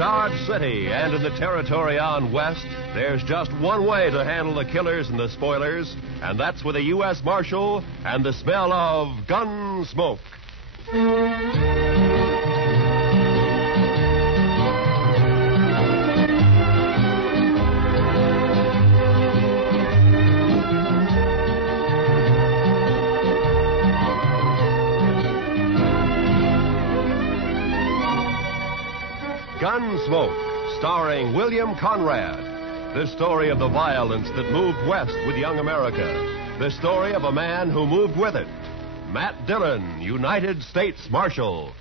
Dodge City and in the territory on west, there's just one way to handle the killers and the spoilers, and that's with a U.S. Marshal and the smell of Gunsmoke. Gunsmoke, starring William Conrad. The story of the violence that moved west with young America. The story of a man who moved with it. Matt Dillon, United States Marshal.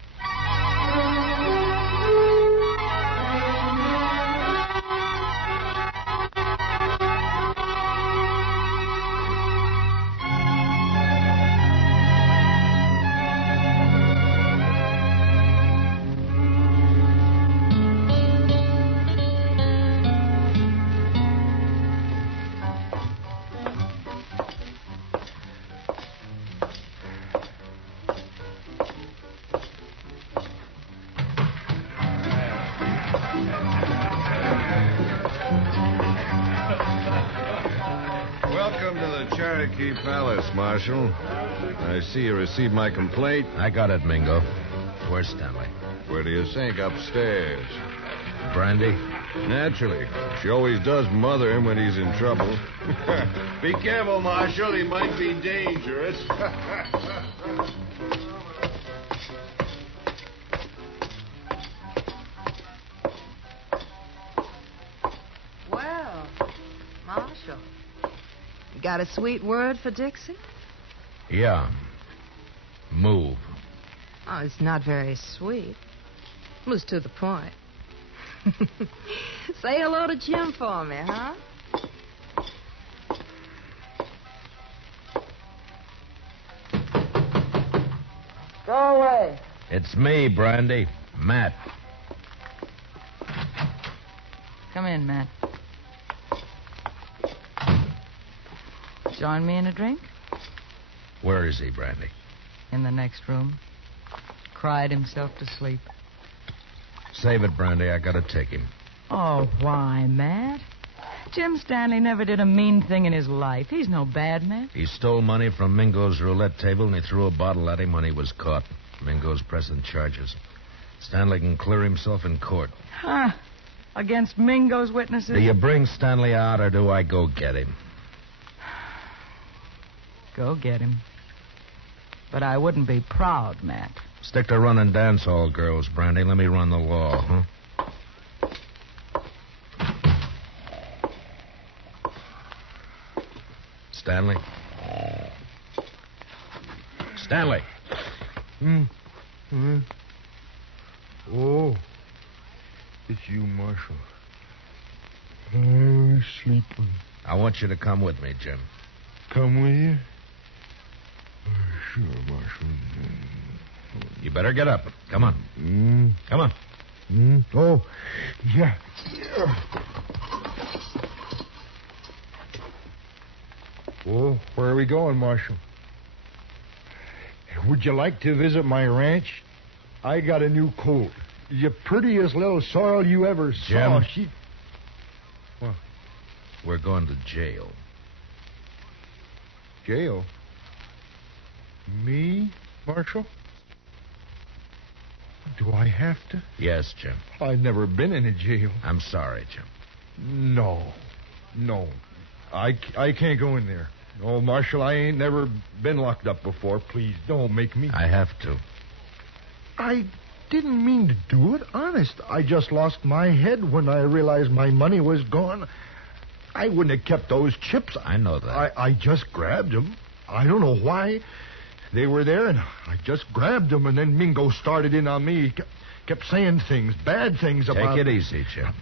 Welcome to the Cherokee Palace, Marshal. I see you received my complaint. I got it, Mingo. Where's Stanley? Where do you think? Upstairs. Brandy? Naturally. She always does mother him when he's in trouble. Be careful, Marshal. He might be dangerous. Well, Marshal, you got a sweet word for Dixie? Yeah. Move. Oh, it's not very sweet. It was to the point. Say hello to Jim for me, huh? Go away. It's me, Brandy. Matt. Come in, Matt. Join me in a drink? Where is he, Brandy? In the next room. Cried himself to sleep. Save it, Brandy. I gotta take him. Oh, why, Matt? Jim Stanley never did a mean thing in his life. He's no bad man. He stole money from Mingo's roulette table, and he threw a bottle at him when he was caught. Mingo's pressing charges. Stanley can clear himself in court. Huh? Against Mingo's witnesses? Do you bring Stanley out, or do I go get him? Go get him. But I wouldn't be proud, Matt. Stick to running dance hall girls, Brandy. Let me run the law, huh? Stanley? Stanley! Oh, it's you, Marshal. I was sleeping. I want you to come with me, Jim. Come with you? Sure, Marshal. You better get up. Come on. Come on. Oh, yeah. Oh, where are we going, Marshal? Would you like to visit my ranch? I got a new colt. The prettiest little sorrel you ever saw. Jim. What? We're going to jail. Jail? Me, Marshal? Do I have to? Yes, Jim. I've never been in a jail. I'm sorry, Jim. No. I can't go in there. No, Marshal, I ain't never been locked up before. Please, don't make me. I have to. I didn't mean to do it, honest. I just lost my head when I realized my money was gone. I wouldn't have kept those chips. I know that. I just grabbed them. I don't know why. They were there, and I just grabbed them, and then Mingo started in on me. He kept saying things, bad things about... Take it easy, Jim.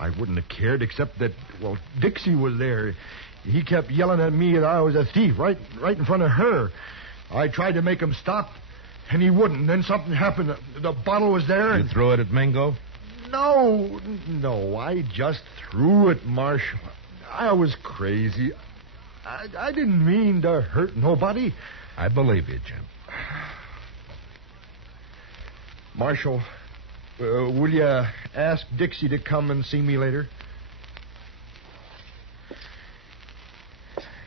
I wouldn't have cared, except that, well, Dixie was there. He kept yelling at me that I was a thief right in front of her. I tried to make him stop, and he wouldn't. Then something happened. The bottle was there. You threw it at Mingo? No, I just threw it, Marshal. I was crazy. I didn't mean to hurt nobody. I believe you, Jim. Marshal, Will you ask Dixie to come and see me later?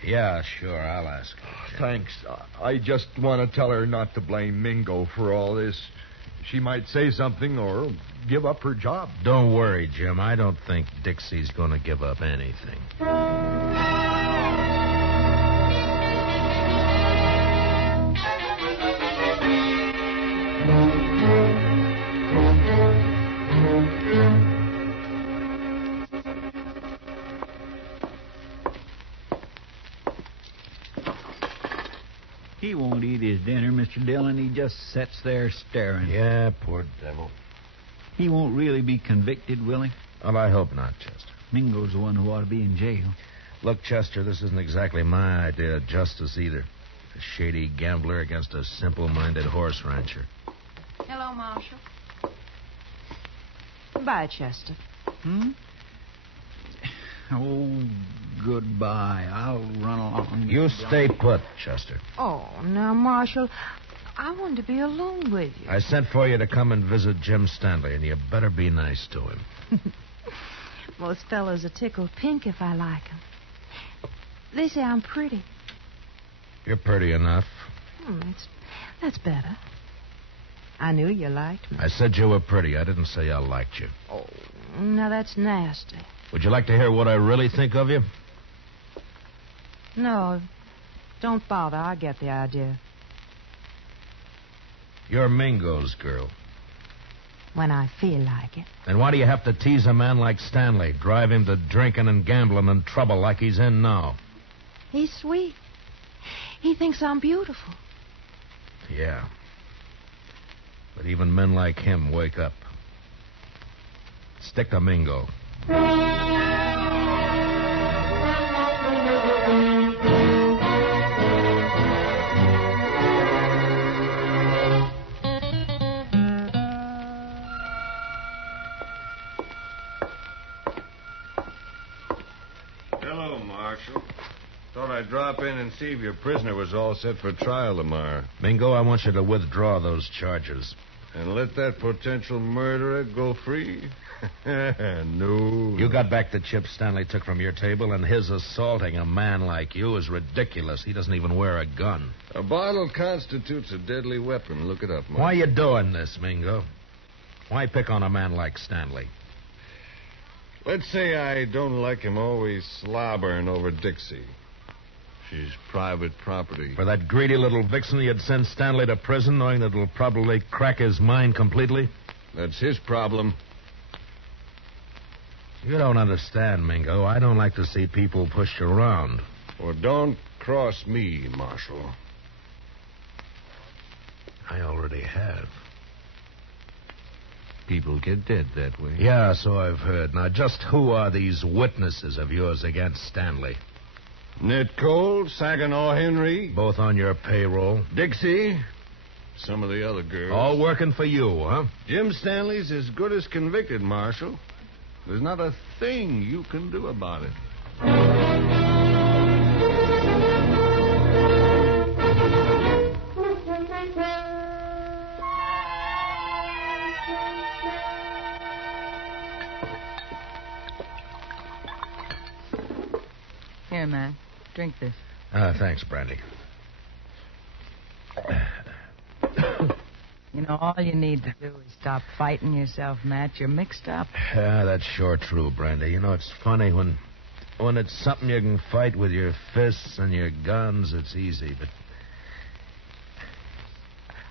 Yeah, sure, I'll ask her. Jim. Thanks. I just want to tell her not to blame Mingo for all this. She might say something or give up her job. Don't worry, Jim. I don't think Dixie's going to give up anything. He won't eat his dinner, Mr. Dillon. He just sits there staring. Yeah, poor devil. He won't really be convicted, will he? Well, I hope not, Chester. Mingo's the one who ought to be in jail. Look, Chester, this isn't exactly my idea of justice either. A shady gambler against a simple-minded horse rancher. Hello, Marshal. Goodbye, Chester. Oh, goodbye. I'll run along. You stay put, Chester. Oh, now, Marshal, I wanted to be alone with you. I sent for you to come and visit Jim Stanley, and you better be nice to him. Most fellows are tickled pink if I like 'em. They say I'm pretty. You're pretty enough. That's better. I knew you liked me. I said you were pretty. I didn't say I liked you. Oh, now that's nasty. Would you like to hear what I really think of you? No, don't bother. I get the idea. You're Mingo's girl. When I feel like it. And why do you have to tease a man like Stanley, drive him to drinking and gambling and trouble like he's in now? He's sweet. He thinks I'm beautiful. Yeah. But even men like him wake up. Stick to Mingo. Hello, Marshal. Thought I'd drop in and see if your prisoner was all set for trial tomorrow. Mingo, I want you to withdraw those charges. And let that potential murderer go free? No. You got back the chips Stanley took from your table, and his assaulting a man like you is ridiculous. He doesn't even wear a gun. A bottle constitutes a deadly weapon. Look it up, Marshal. Why you doing this, Mingo? Why pick on a man like Stanley? Let's say I don't like him always slobbering over Dixie. She's private property. For that greedy little vixen, you'd send Stanley to prison knowing that it'll probably crack his mind completely? That's his problem. You don't understand, Mingo. I don't like to see people pushed around. Well, don't cross me, Marshal. I already have. People get dead that way. Yeah, so I've heard. Now, just who are these witnesses of yours against Stanley? Ned Cole, Saginaw Henry, Both on your payroll? Dixie, some of the other girls. All working for you, huh? Jim Stanley's as good as convicted, Marshal. There's not a thing you can do about it. Here, Matt. Drink this. Thanks, Brandy. You know, all you need to do is stop fighting yourself, Matt. You're mixed up. Yeah, that's sure true, Brandy. You know, it's funny when it's something you can fight with your fists and your guns, it's easy, but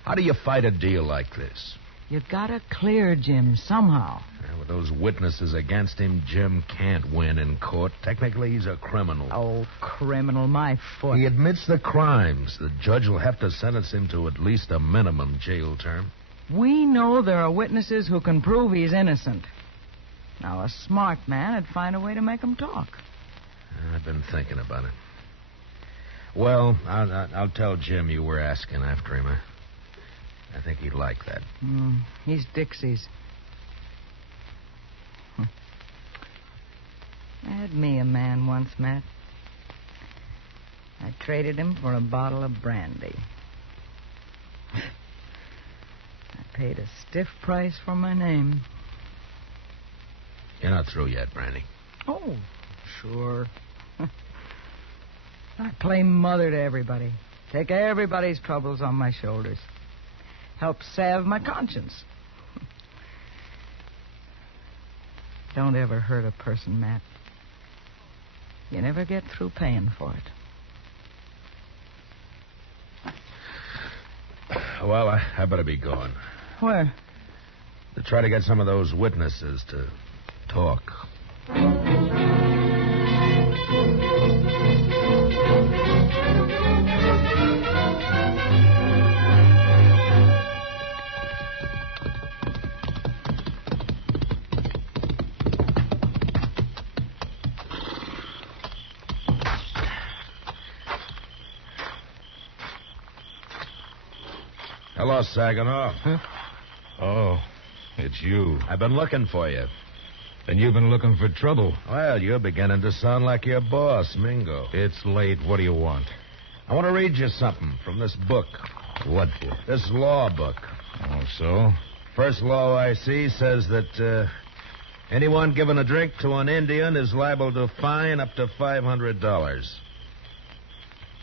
how do you fight a deal like this? You gotta clear Jim somehow. Yeah, with those witnesses against him, Jim can't win in court. Technically, he's a criminal. Oh, criminal, my foot. He admits the crimes. The judge will have to sentence him to at least a minimum jail term. We know there are witnesses who can prove he's innocent. Now, a smart man would find a way to make him talk. I've been thinking about it. Well, I'll tell Jim you were asking after him. I think he'd like that. He's Dixie's. I had me a man once, Matt. I traded him for a bottle of brandy. I paid a stiff price for my name. You're not through yet, Brandy. Oh, sure. I play mother to everybody. Take everybody's troubles on my shoulders. Help salve my conscience. Don't ever hurt a person, Matt. You never get through paying for it. Well, I better be going. Where? To try to get some of those witnesses to talk. Hello, Saginaw. Huh? Oh, it's you. I've been looking for you. And you've been looking for trouble. Well, you're beginning to sound like your boss, Mingo. It's late. What do you want? I want to read you something from this book. What book? This law book. Oh, so? First law I see says that anyone giving a drink to an Indian is liable to fine up to $500.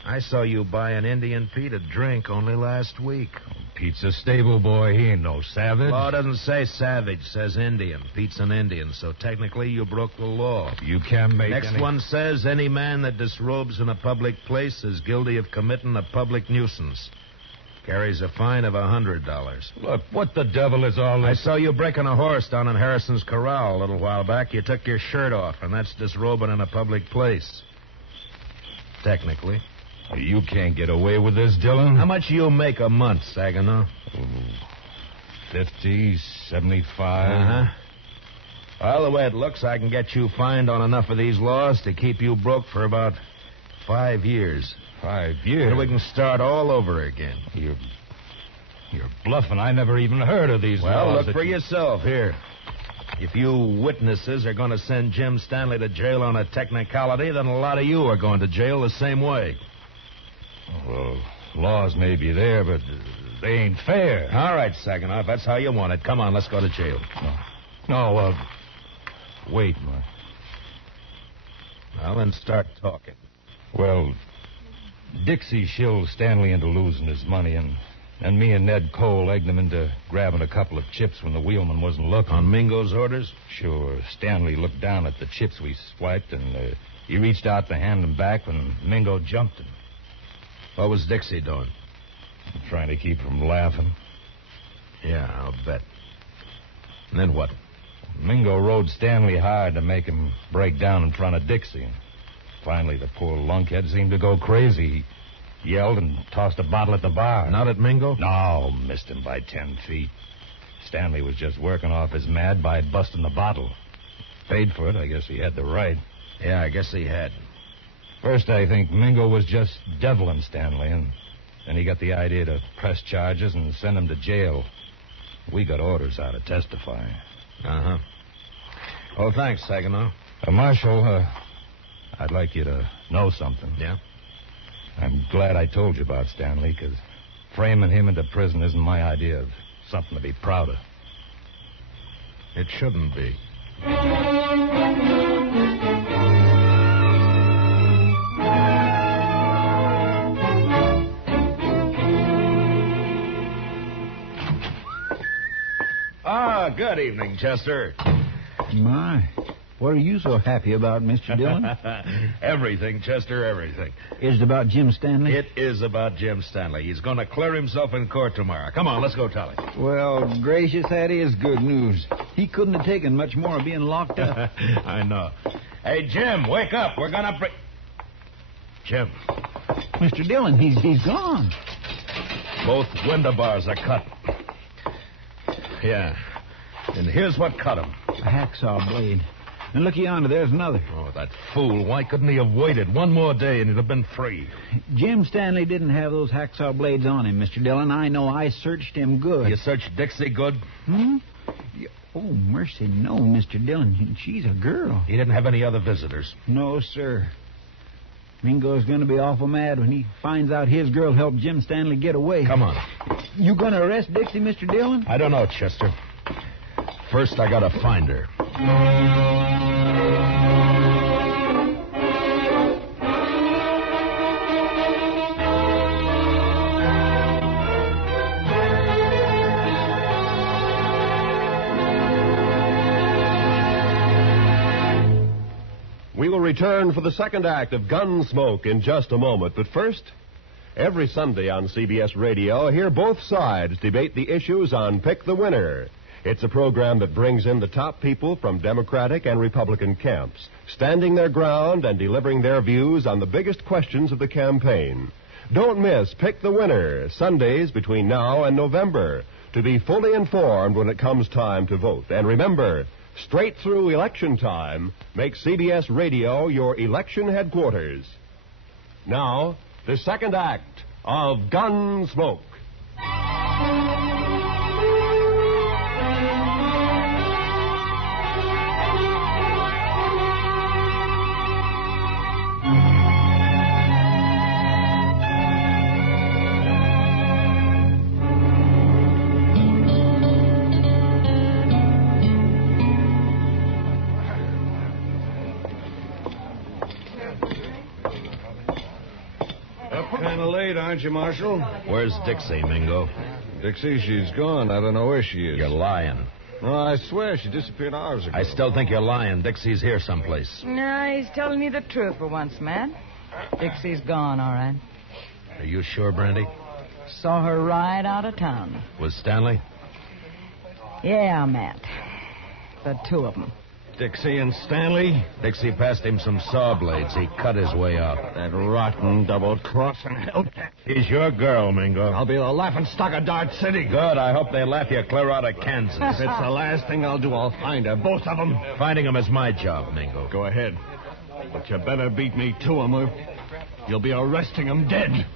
I saw you buy an Indian Pete a drink only last week. Pete's a stable boy. He ain't no savage. Law doesn't say savage, says Indian. Pete's an Indian, so technically you broke the law. You can't make Next one says any man that disrobes in a public place is guilty of committing a public nuisance. Carries a fine of $100. Look, what the devil is all I this? saw you breaking a horse down in Harrison's Corral a little while back. You took your shirt off, and that's disrobing in a public place. Technically. You can't get away with this, Dillon. How much you make a month, Saginaw? 50, 75. Uh-huh. Well, the way it looks, I can get you fined on enough of these laws to keep you broke for about 5 years. 5 years? And we can start all over again. You're bluffing. I never even heard of these Well, laws. look for yourself. Here. If you witnesses are going to send Jim Stanley to jail on a technicality, then a lot of you are going to jail the same way. Well, laws may be there, but they ain't fair. All right, Saginaw, if that's how you want it. Come on, let's go to jail. No, wait, man. Well, then start talking. Well, Dixie shilled Stanley into losing his money, and me and Ned Cole egged him into grabbing a couple of chips when the wheelman wasn't looking. On Mingo's orders? Sure. Stanley looked down at the chips we swiped, and he reached out to hand them back when Mingo jumped him. What was Dixie doing? Trying to keep from laughing. Yeah, I'll bet. And then what? Mingo rode Stanley hard to make him break down in front of Dixie. Finally, the poor lunkhead seemed to go crazy. He yelled and tossed a bottle at the bar. Not at Mingo? No, missed him by 10 feet. Stanley was just working off his mad by busting the bottle. Paid for it. I guess he had the right. Yeah, I guess he had. First, I think Mingo was just deviling Stanley, and then he got the idea to press charges and send him to jail. We got orders out to testify. Uh-huh. Well, thanks, Saginaw. Marshal, I'd like you to know something. Yeah? I'm glad I told you about Stanley, because framing him into prison isn't my idea of something to be proud of. It shouldn't be. Good evening, Chester. My, what are you so happy about, Mr. Dillon? Everything, Chester, everything. Is it about Jim Stanley? It is about Jim Stanley. He's going to clear himself in court tomorrow. Come on, let's go tell him. Well, gracious, that is good news. He couldn't have taken much more of being locked up. I know. Hey, Jim, wake up. We're going to bring... Jim. Mr. Dillon, he's gone. Both window bars are cut. Yeah. And here's what cut him. A hacksaw blade. And look yonder, there's another. Oh, that fool. Why couldn't he have waited one more day and he'd have been free? Jim Stanley didn't have those hacksaw blades on him, Mr. Dillon. I know. I searched him good. You searched Dixie good? Oh, mercy, no, Mr. Dillon. She's a girl. He didn't have any other visitors. No, sir. Mingo's going to be awful mad when he finds out his girl helped Jim Stanley get away. Come on. You going to arrest Dixie, Mr. Dillon? I don't know, Chester. First, I gotta find her. We will return for the second act of Gunsmoke in just a moment. But first, every Sunday on CBS Radio, hear both sides debate the issues on Pick the Winner. It's a program that brings in the top people from Democratic and Republican camps, standing their ground and delivering their views on the biggest questions of the campaign. Don't miss Pick the Winner, Sundays between now and November, to be fully informed when it comes time to vote. And remember, straight through election time, make CBS Radio your election headquarters. Now, the second act of Gunsmoke. Kind of late, aren't you, Marshal? Where's Dixie, Mingo? Dixie, she's gone. I don't know where she is. You're lying. No, I swear she disappeared hours ago. I still think you're lying. Dixie's here someplace. No, he's telling me the truth for once, Matt. Dixie's gone, all right. Are you sure, Brandy? Saw her right out of town. Was Stanley? Yeah, Matt. The two of them. Dixie and Stanley? Dixie passed him some saw blades. He cut his way out. That rotten double-crossing hellcat. She's your girl, Mingo. I'll be the laughing stock of Dart City. Good. I hope they laugh you clear out of Kansas. If it's the last thing I'll do, I'll find her. Both of them. Finding them is my job, Mingo. Go ahead. But you better beat me to them, or you'll be arresting them dead.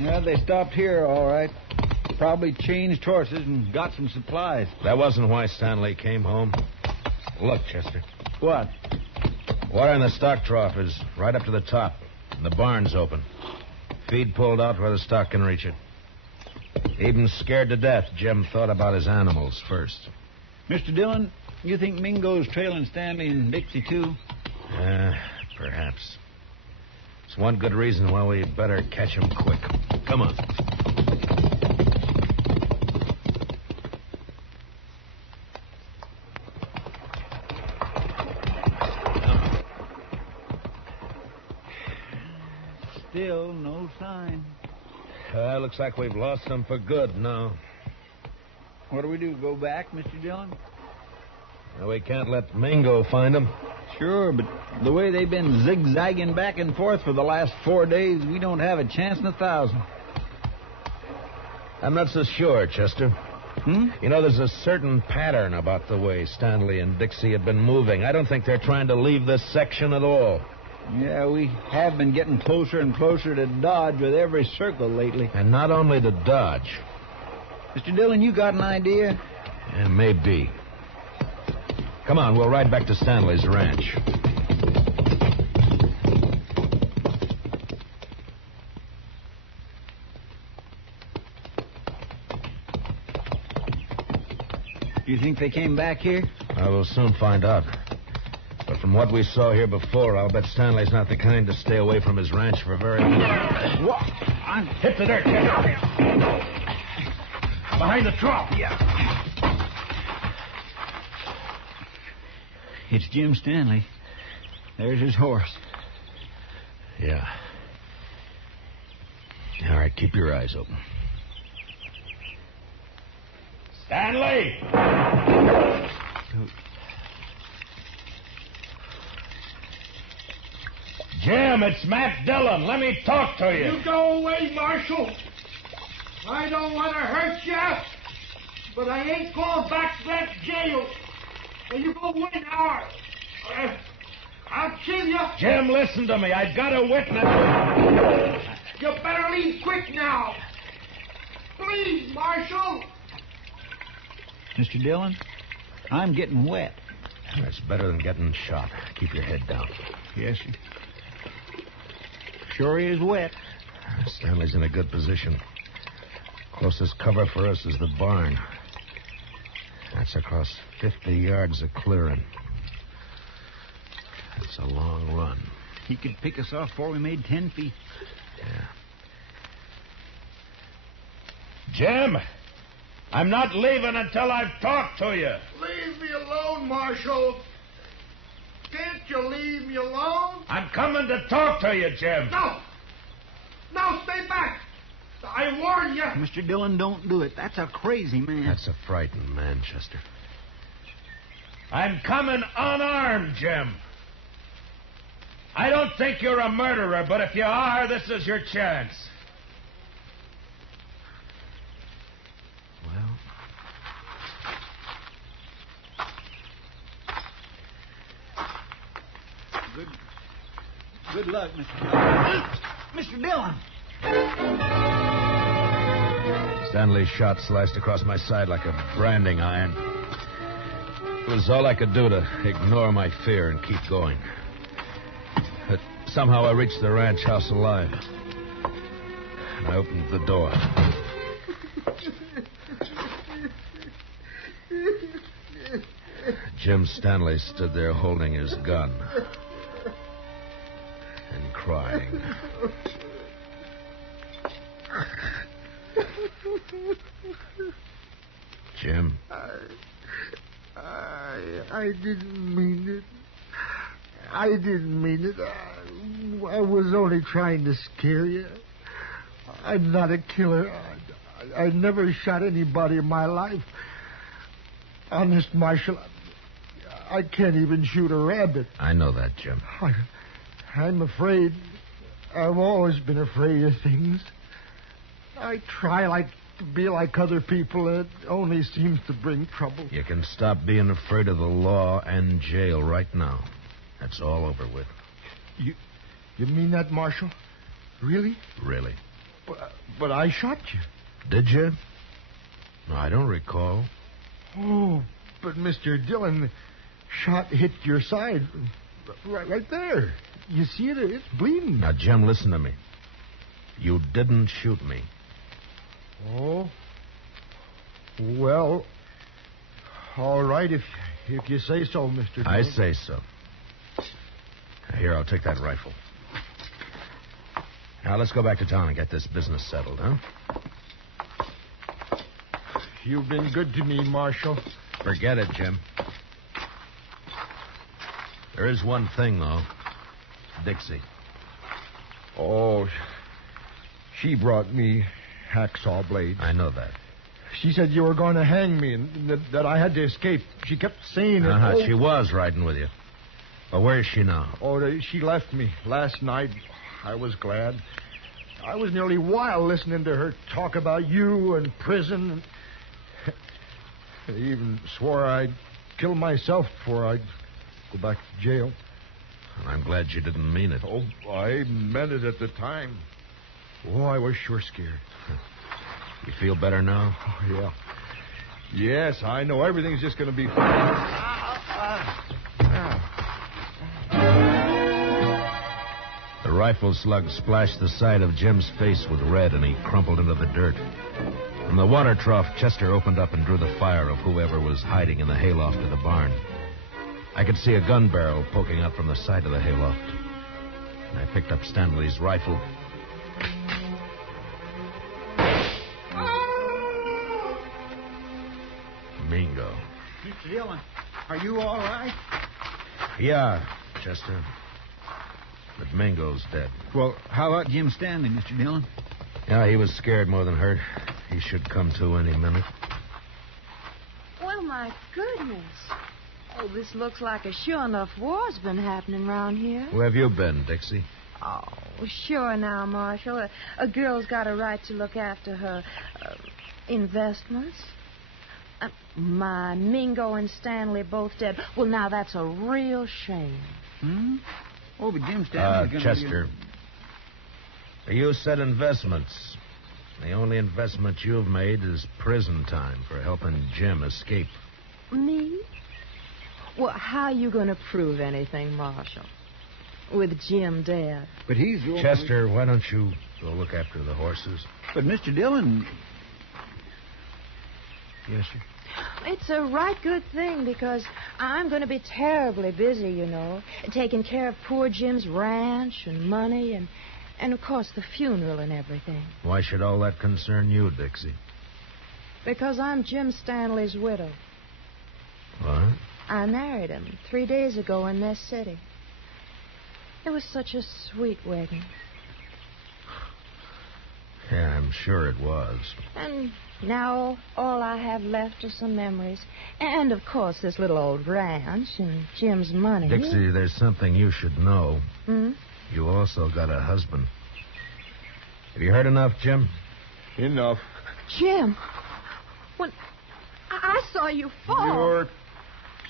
Yeah, they stopped here, all right. Probably changed horses and got some supplies. That wasn't why Stanley came home. Look, Chester. What? Water in the stock trough is right up to the top. And the barn's open. Feed pulled out where the stock can reach it. Even scared to death, Jim thought about his animals first. Mr. Dillon, you think Mingo's trailing Stanley and Dixie, too? Perhaps. It's one good reason why we better catch him quick. Come on. Still no sign. Looks like we've lost them for good now. What do we do, go back, Mr. Dillon? Well, we can't let Mingo find them. Sure, but the way they've been zigzagging back and forth for the last 4 days, we don't have a chance in 1,000. I'm not so sure, Chester. You know, there's a certain pattern about the way Stanley and Dixie have been moving. I don't think they're trying to leave this section at all. Yeah, we have been getting closer and closer to Dodge with every circle lately. And not only to Dodge. Mr. Dillon, you got an idea? Yeah, maybe. Come on, we'll ride back to Stanley's ranch. You think they came back here? I will soon find out. But from what we saw here before, I'll bet Stanley's not the kind to stay away from his ranch for very long. What? Hit the dirt, behind the trough. Yeah. It's Jim Stanley. There's his horse. Yeah. All right, keep your eyes open. Stanley! Jim, it's Matt Dillon. Let me talk to you. You go away, Marshal. I don't want to hurt you, but I ain't going back to that jail. And you go away now. I'll kill you. Jim, listen to me. I've got a witness. You better leave quick now. Please, Marshal. Mr. Dillon, I'm getting wet. That's better than getting shot. Keep your head down. Yes, sir. Sure is wet. Stanley's in a good position. Closest cover for us is the barn. That's across 50 yards of clearing. That's a long run. He could pick us off before we made 10 feet. Yeah. Jim, I'm not leaving until I've talked to you. Leave me alone, Marshal. Can't you leave me alone? I'm coming to talk to you, Jim. No. No, stay back. I warn you. Mr. Dillon, don't do it. That's a crazy man. That's a frightened man, Chester. I'm coming unarmed, Jim. I don't think you're a murderer, but if you are, this is your chance. Well, Good luck, Mr. Dillon. Mr. Dillon! Stanley's shot sliced across my side like a branding iron. It was all I could do to ignore my fear and keep going. But somehow I reached the ranch house alive. And I opened the door. Jim Stanley stood there holding his gun and crying. Jim? I didn't mean it. I didn't mean it. I was only trying to scare you. I'm not a killer. I never shot anybody in my life. Honest, Marshal, I can't even shoot a rabbit. I know that, Jim. I'm afraid. I've always been afraid of things. I try to be like other people. It only seems to bring trouble. You can stop being afraid of the law and jail right now. That's all over with. You mean that, Marshal? Really? Really. But I shot you. Did you? No, I don't recall. Oh, but Mr. Dillon, shot hit your side. Right there. You see it? It's bleeding. Now, Jim, listen to me. You didn't shoot me. Oh? Well, all right, if you say so, Mr. Dillon. I say so. Here, I'll take that rifle. Now, let's go back to town and get this business settled, huh? You've been good to me, Marshal. Forget it, Jim. There is one thing, though. Dixie. Oh, she brought me hacksaw blades. I know that. She said you were going to hang me and that I had to escape. She kept saying it. Uh-huh. Oh. She was riding with you. But where is she now? Oh, she left me last night. I was glad. I was nearly wild listening to her talk about you and prison. I even swore I'd kill myself before I'd go back to jail. I'm glad you didn't mean it. Oh, I meant it at the time. Oh, I was sure scared. You feel better now? Oh, yeah. Yes, I know. Everything's just going to be fine. The rifle slug splashed the side of Jim's face with red, and he crumpled into the dirt. From the water trough, Chester opened up and drew the fire of whoever was hiding in the hayloft of the barn. I could see a gun barrel poking out from the side of the hayloft. And I picked up Stanley's rifle. Mingo. Mr. Dillon, are you all right? Yeah, Chester. But Mingo's dead. Well, how about Jim Stanley, Mr. Dillon? Yeah, he was scared more than hurt. He should come to any minute. Well, my goodness. Oh, this looks like a sure enough war's been happening around here. Where have you been, Dixie? Oh, sure now, Marshal. A girl's got a right to look after her investments. My Mingo and Stanley both dead. Well, now that's a real shame. Oh, but Jim Stanley's going to... Chester. You said investments. The only investment you've made is prison time for helping Jim escape. Me? Well, how are you going to prove anything, Marshal? With Jim dead. But he's... Chester, why don't you go look after the horses? But Mr. Dillon... Yes, sir. It's a right good thing because I'm going to be terribly busy, you know, taking care of poor Jim's ranch and money and of course, the funeral and everything. Why should all that concern you, Dixie? Because I'm Jim Stanley's widow. What? I married him 3 days ago in this city. It was such a sweet wedding. Yeah, I'm sure it was. And now all I have left are some memories. And, of course, this little old ranch and Jim's money. Dixie, there's something you should know. Hmm? You also got a husband. Have you heard enough, Jim? Enough. Jim, when I saw you fall.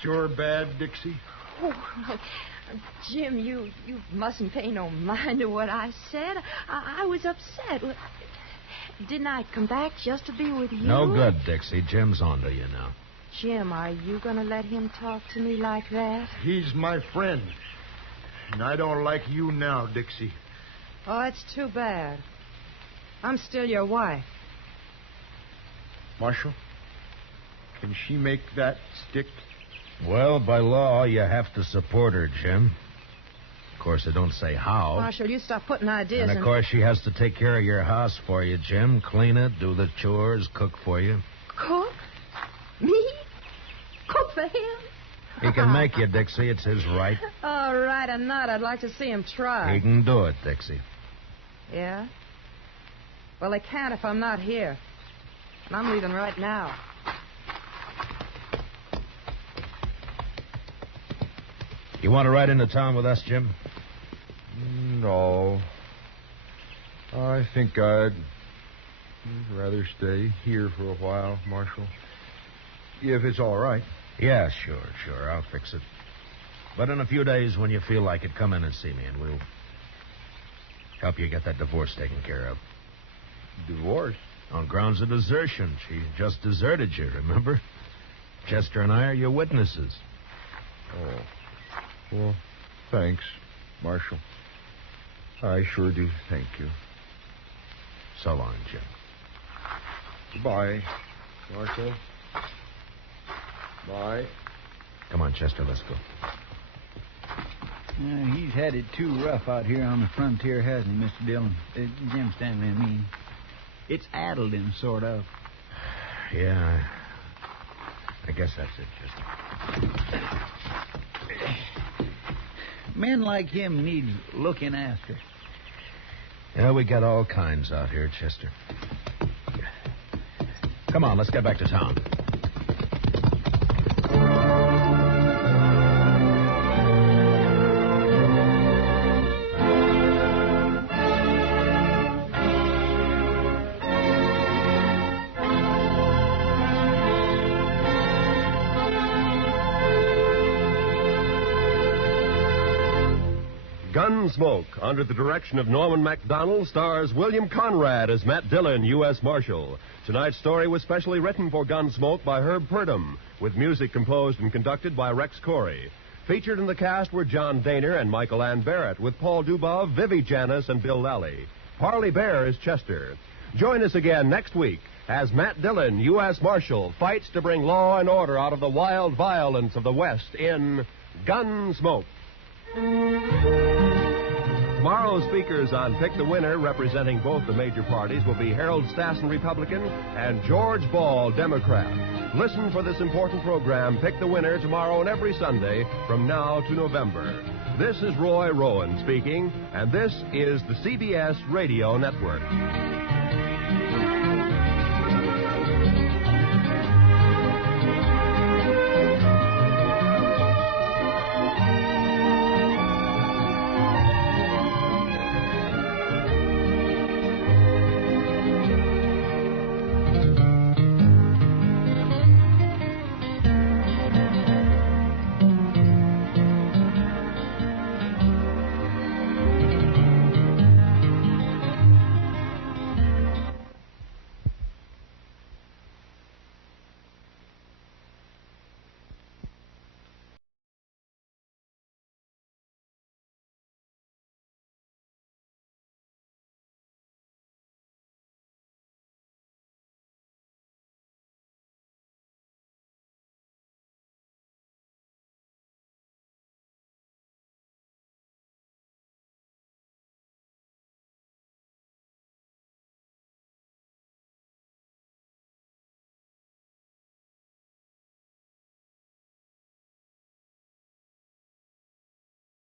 You're bad, Dixie. Oh, Jim, you mustn't pay no mind to what I said. I was upset. Didn't I come back just to be with you? No good, Dixie. Jim's on to you now. Jim, are you going to let him talk to me like that? He's my friend. And I don't like you now, Dixie. Oh, it's too bad. I'm still your wife. Marshal, can she make that stick? Well, by law, you have to support her, Jim. Of course, they don't say how. Marshal, you stop putting ideas And, in... of course, she has to take care of your house for you, Jim. Clean it, do the chores, cook for you. Cook? Me? Cook for him? He can make you, Dixie. It's his right. All right, or not. I'd like to see him try. He can do it, Dixie. Yeah? Well, they can't if I'm not here. And I'm leaving right now. You want to ride into town with us, Jim? No. I think I'd rather stay here for a while, Marshal. If it's all right. Yeah, sure. I'll fix it. But in a few days, when you feel like it, come in and see me, and we'll help you get that divorce taken care of. Divorce? On grounds of desertion. She just deserted you, remember? Chester and I are your witnesses. Oh. Well, thanks, Marshal. I sure do thank you. So long, Jim. Goodbye, Marshal. Bye. Come on, Chester, let's go. He's had it too rough out here on the frontier, hasn't he, Mr. Dillon? Jim Stanley, I mean. It's addled him, sort of. Yeah, I guess that's it, Chester. Men like him need looking after. Yeah, we got all kinds out here, Chester. Come on, let's get back to town. Gunsmoke, under the direction of Norman MacDonald, stars William Conrad as Matt Dillon, U.S. Marshal. Tonight's story was specially written for Gunsmoke by Herb Purdom, with music composed and conducted by Rex Corey. Featured in the cast were John Daner and Michael Ann Barrett, with Paul Dubov, Vivi Janis, and Bill Lally. Parley Bear is Chester. Join us again next week as Matt Dillon, U.S. Marshal, fights to bring law and order out of the wild violence of the West in Gunsmoke. Tomorrow's speakers on Pick the Winner, representing both the major parties, will be Harold Stassen, Republican, and George Ball, Democrat. Listen for this important program, Pick the Winner, tomorrow and every Sunday from now to November. This is Roy Rowan speaking, and this is the CBS Radio Network.